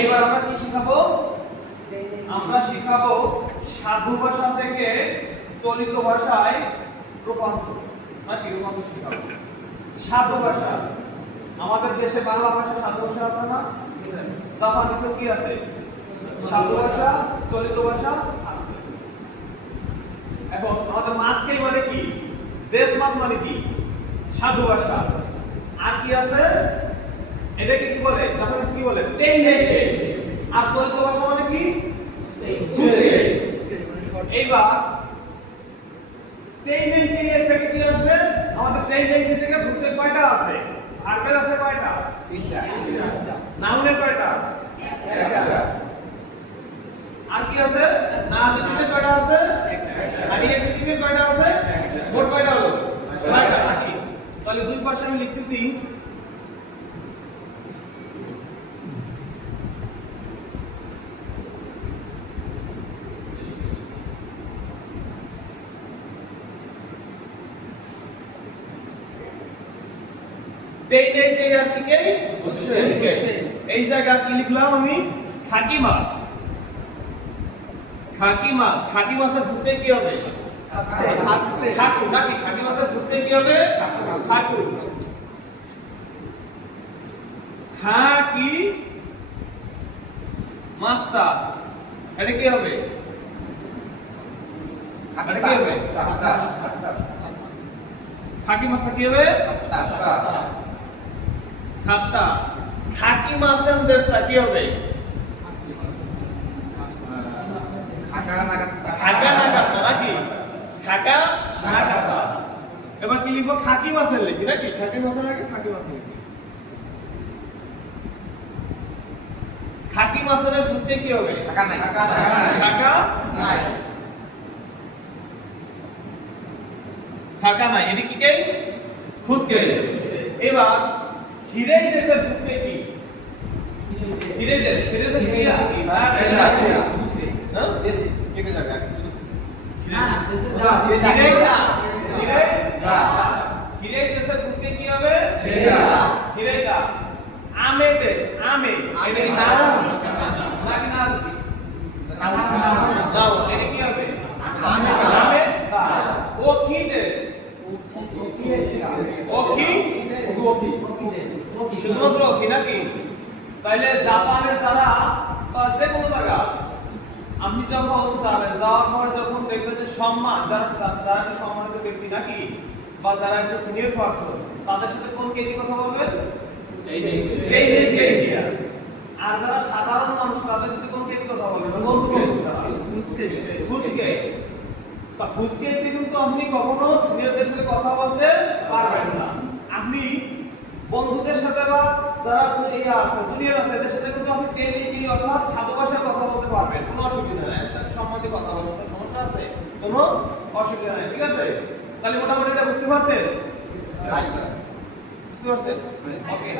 এইবার আমরা কি শিখাবো? আমরা শিখাবো সাধু ভাষা থেকে চলিত ভাষায় রূপান্তর। নাকি রূপান্তর শিখাবো। সাধু ভাষা আমাদের দেশে বাংলা ভাষা সাধু ভাষা আছে না? জাপানিজে কি আছে? সাধু ভাষা, চলিত ভাষা আছে। এখন আমাদের মাসকেল মানে কি? দেশ মাস মানে কি? সাধু ভাষা। আর কি আছে? এটাকে কি বলে? জাপানিজ কি বলে? তেইনেইকে। আর চলিত ভাষা মানে কি? ফুসকে। এইবার তেইনেইকে এর থেকে কি আসবে? আমাদের তেইনেইকে থেকে ফুসকে কয়টা আছে? ভার্বের আছে কয়টা? তিনটা। নাউনের কয়টা? একটা। আর কি আছে? নাউনের কয়টা আছে? আর এক্সিকিউটিভ কয়টা আছে? মোট কয়টা হলো? 6টা নাকি? তাহলে দুই পাশে আমি লিখতেছি তেইনেইকে আর থেকে ফুসকে। এই জায়গা কি লিখলাম আমি? খাকি মাছ। খাকি মাছ। খাকি মাছের ফুসকে কি হবে? খাটু নাকি? খাকি মাছের ফুসকে কি হবে? খাটু। খাকি মাছটা এটা কি হবে? এটা কি হবে? খাকি মাছটা কি হবে? খাট্টা। খাকি মাছের দেশটা কি হবে? খাকা নাগাত্তা নাকি? খাকা নাগাত্তা। এবার কি লিখবো? খাকি মাছের লিখি নাকি? খাকি মাছের আগে খাকি মাছের লিখি। খাকি মাছের ফুসকে কি হবে? খাকা নাই। খাকা নাই। এটি কি কে? ফুসকে। এবার হিরে দেশের ফুসকে কি? হিরে দেশ কি আছে কি? হ্যাঁ? কেটে যাবে শুধু হিরে দেশের ফুসকে কি হবে? হিরেটা। আমে দেশ আমে এটা নাম নাকি না? নাও এটা কি হবে? আমে দা। ও কি দেশ? ও কি? শুধুমাত্র কি নাকি? তাইলে জাপানে যারা বা যে কোনো জায়গা আপনি যখন যাবেন, যাওয়ার পর যখন দেখবেন যে সম্মান যারা একটু সম্মানিত ব্যক্তি নাকি বা যারা একটু সিনিয়র পারসন তাদের সাথে কোন কেজি কথা বলবেন? আর যারা সাধারণ মানুষ তাদের সাথে কোন কেজি কথা বলবেন? ফুসকে। তা ফুসকে কিন্তু আপনি কখনো সিনিয়রদের সাথে কথা বলতে পারবেন না। আপনি বন্ধুদের সাথে বা যারা জুনিয়র আছে এদের সাথে কিন্তু আপনি টেলি অর্থাৎ সাধু ভাষায় কথা বলতে পারবেন, কোনো অসুবিধা নাই। তাহলে সম্মানে কথা বলতে কোনো সমস্যা আছে? কোনো অসুবিধা নাই। ঠিক আছে? তাহলে মোটামুটি এটা বুঝতে পারছেন? বুঝতে পারছেন? ওকে।